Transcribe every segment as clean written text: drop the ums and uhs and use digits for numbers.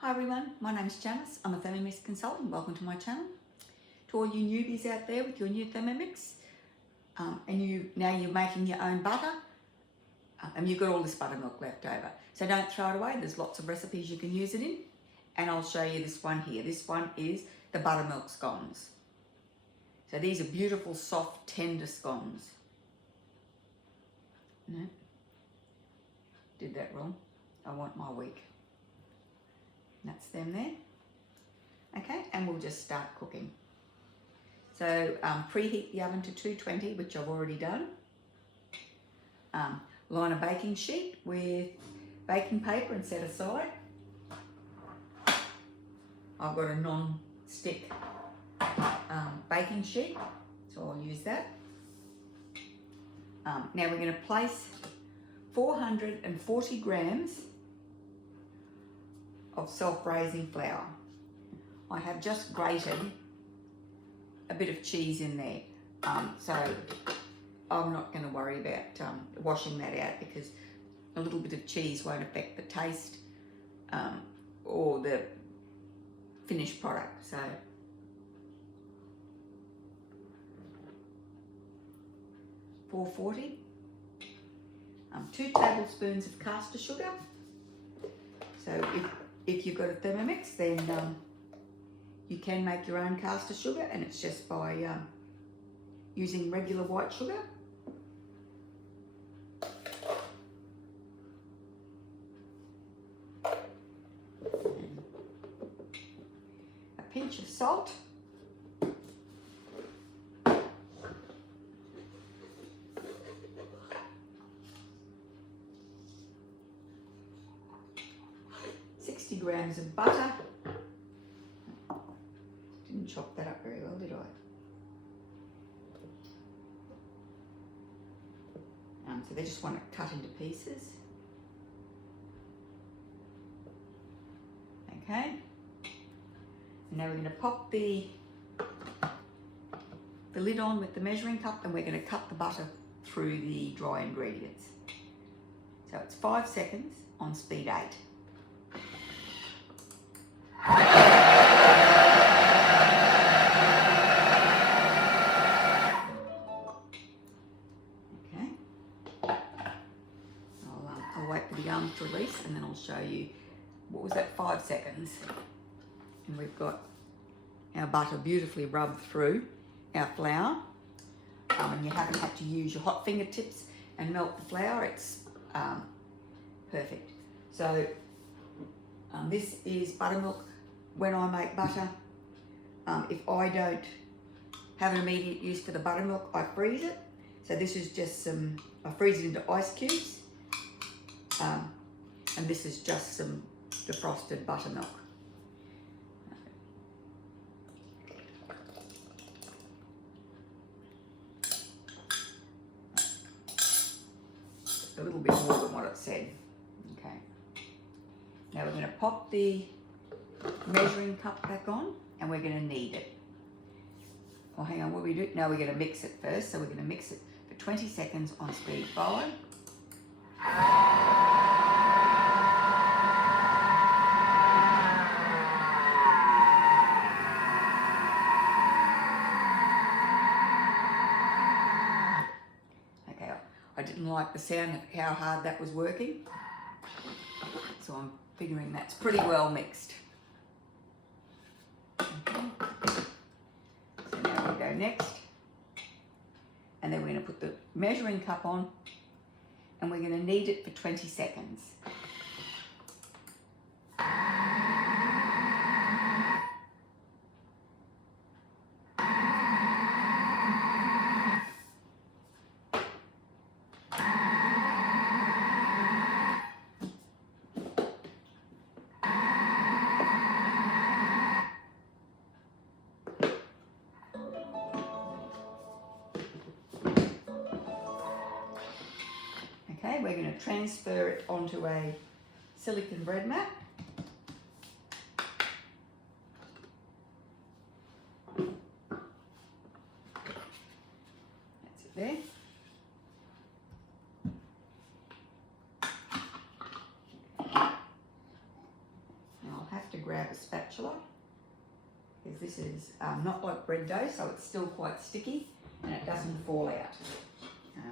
Hi everyone, my name's Janice. I'm a Thermomix consultant. Welcome to my channel. To all you newbies out there with your new Thermomix, and now you're making your own butter, and you've got all this buttermilk left over. So don't throw it away. There's lots of recipes you can use it in, and I'll show you this one here. This one is the buttermilk scones. So these are beautiful, soft, tender scones. No, did that wrong. I want my week. That's them there. Okay, and we'll just start cooking. So preheat the oven to 220, which I've already done. Line a baking sheet with baking paper and set aside. I've got a non-stick baking sheet, so I'll use that. Now we're going to place 440 grams of self-raising flour. I have just grated a bit of cheese in there, so I'm not going to worry about washing that out because a little bit of cheese won't affect the taste or the finished product. So 440, 2 tablespoons of caster sugar. So if you've got a Thermomix, then you can make your own caster sugar, and it's just by using regular white sugar. And a pinch of salt. Grams of butter. Didn't chop that up very well, did I? So they just want it cut into pieces. Okay. And now we're going to pop the lid on with the measuring cup, and we're going to cut the butter through the dry ingredients. So it's 5 seconds on speed 8. I'll wait for the arms to release, and then I'll show you, what was that, 5 seconds. And we've got our butter beautifully rubbed through our flour. And you haven't had to use your hot fingertips and melt the flour. It's perfect. So this is buttermilk. When I make butter, if I don't have an immediate use for the buttermilk, I freeze it. So this is just I freeze it into ice cubes. And this is just some defrosted buttermilk. A little bit more than what it said. Okay. Now we're going to pop the measuring cup back on, and we're going to knead it. Oh, hang on, what do we do? Now we're going to mix it first. So we're going to mix it for 20 seconds on speed 5. Okay, I didn't like the sound of how hard that was working, so I'm figuring that's pretty well mixed. Okay. So now we go next, and then we're going to put the measuring cup on, and we're going to knead it for 20 seconds. Okay, we're going to transfer it onto a silicone bread mat. That's it there. spatula, because this is not like bread dough, so it's still quite sticky and it doesn't fall out. Yeah.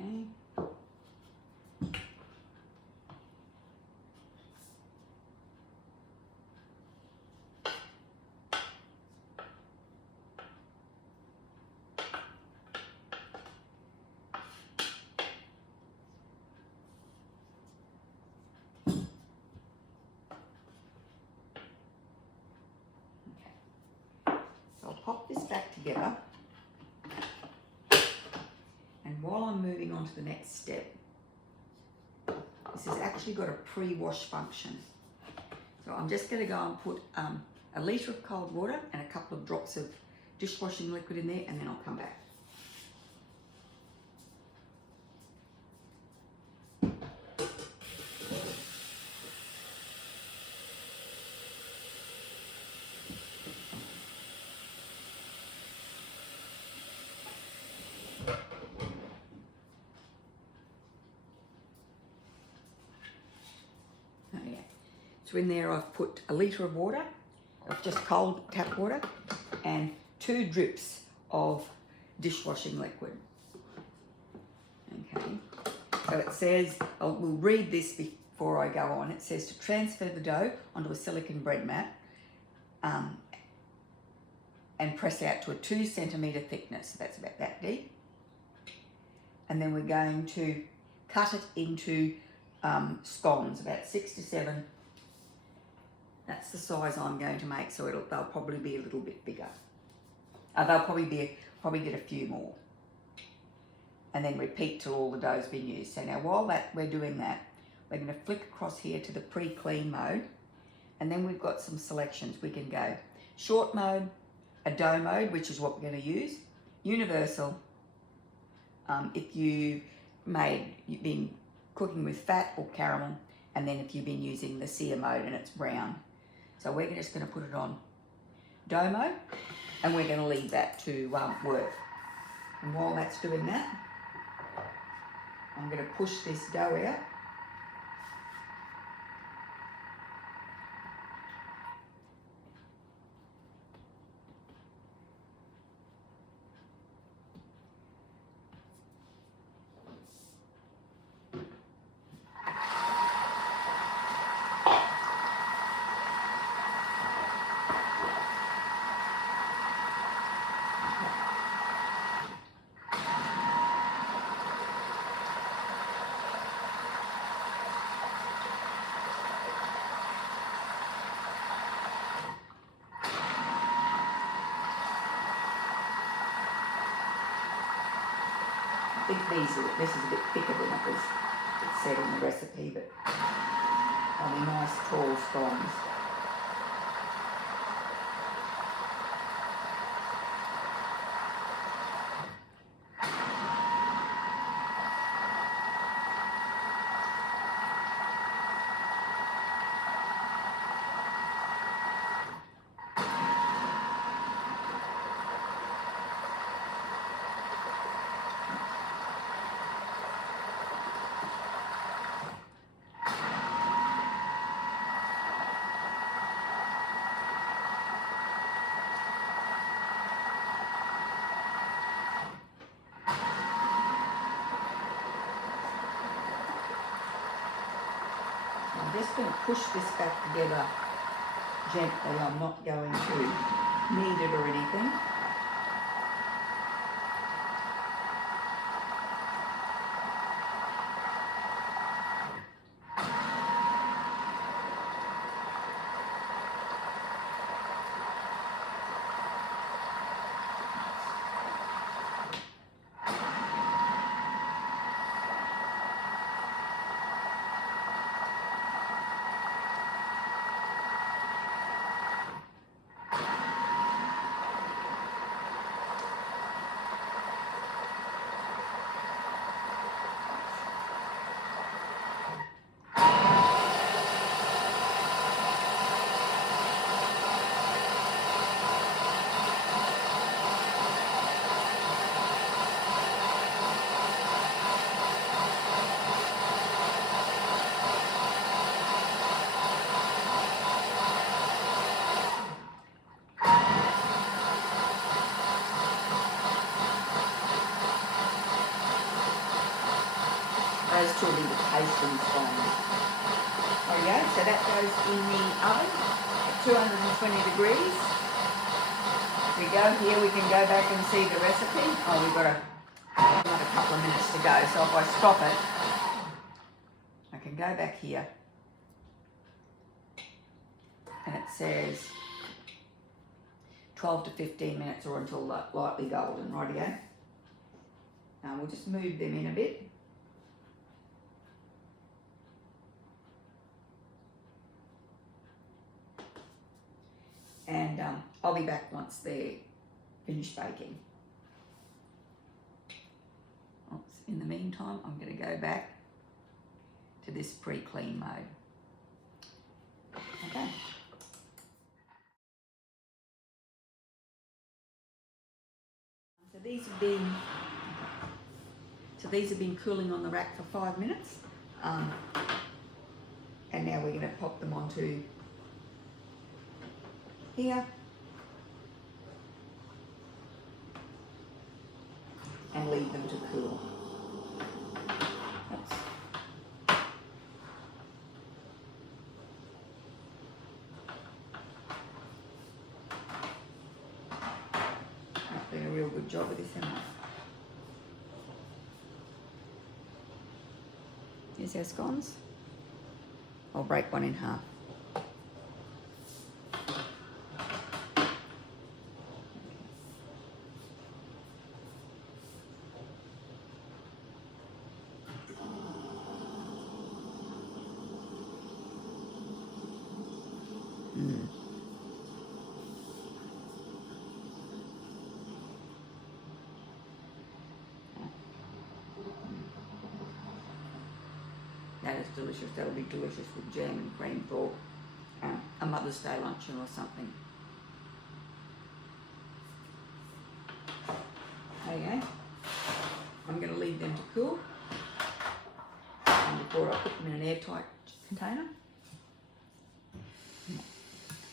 Okay. I'll pop this back together, and while I'm moving on to the next step, this has actually got a pre-wash function. So I'm just going to go and put a litre of cold water and a couple of drops of dishwashing liquid in there, and then I'll come back. So in there I've put a litre of water, of just cold tap water, and 2 drips of dishwashing liquid. Okay, so it says, we'll read this before I go on. It says to transfer the dough onto a silicone bread mat and press out to a 2 centimetre thickness, so that's about that deep. And then we're going to cut it into scones, about 6 to 7. That's the size I'm going to make, so they'll probably be a little bit bigger. They'll probably get a few more. And then repeat till all the dough's been used. So now while we're doing that, we're going to flick across here to the pre-clean mode, and then we've got some selections. We can go short mode, a dough mode, which is what we're going to use, universal, if you've been cooking with fat or caramel, and then if you've been using the sear mode and it's brown. So we're just going to put it on dough mode, and we're going to leave that to work. And while that's doing that, I'm going to push this dough out. I think this is a bit thicker than it was said in the recipe, but they'll be nice tall scones. I'm just going to push this back together gently. I'm not going to knead it or anything. Those two will be the pastry scones. There you go. So that goes in the oven at 220 degrees. We go here, we can go back and see the recipe. Oh, we've got another couple of minutes to go. So if I stop it, I can go back here. And it says 12 to 15 minutes or until lightly golden, rightio. We'll just move them in a bit. And I'll be back once they're finished baking. Oops. In the meantime, I'm going to go back to this pre-clean mode. Okay. So these have been cooling on the rack for 5 minutes, and now we're going to pop them onto here and leave them to cool. Oops. I've done a real good job with this, haven't I? Here's our scones. I'll break one in half. That is delicious. That'll be delicious with jam and cream for a Mother's Day luncheon or something. There you go. I'm going to leave them to cool before I put them in an airtight container.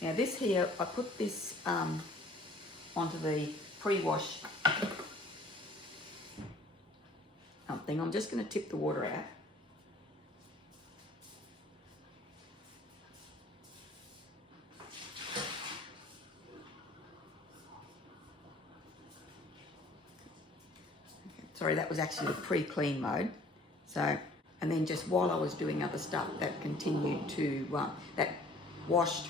Now this here, I put this onto the pre-wash thing. I'm just going to tip the water out. Sorry, that was actually the pre-clean mode. So, and then just while I was doing other stuff, that continued to, that washed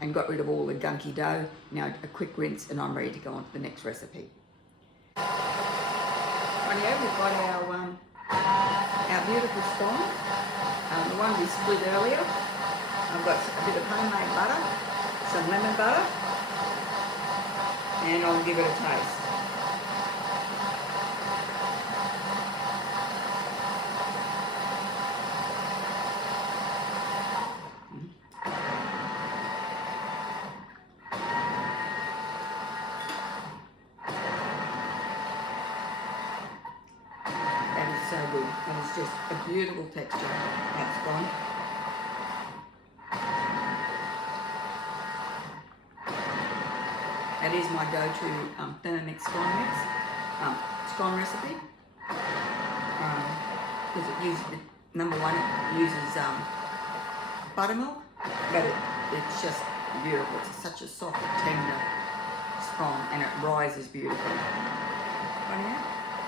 and got rid of all the gunky dough. Now a quick rinse and I'm ready to go on to the next recipe. Rightio, we've got our beautiful scone, the one we split earlier. I've got a bit of homemade butter, some lemon butter, and I'll give it a taste. So good, and it's just a beautiful texture. That's gone. That is my go-to Thermomix scone mix, scone recipe. Because it uses, number one, it uses buttermilk, but it's just beautiful. It's such a soft, tender scone, and it rises beautifully.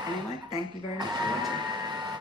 Anyway, thank you very much for watching.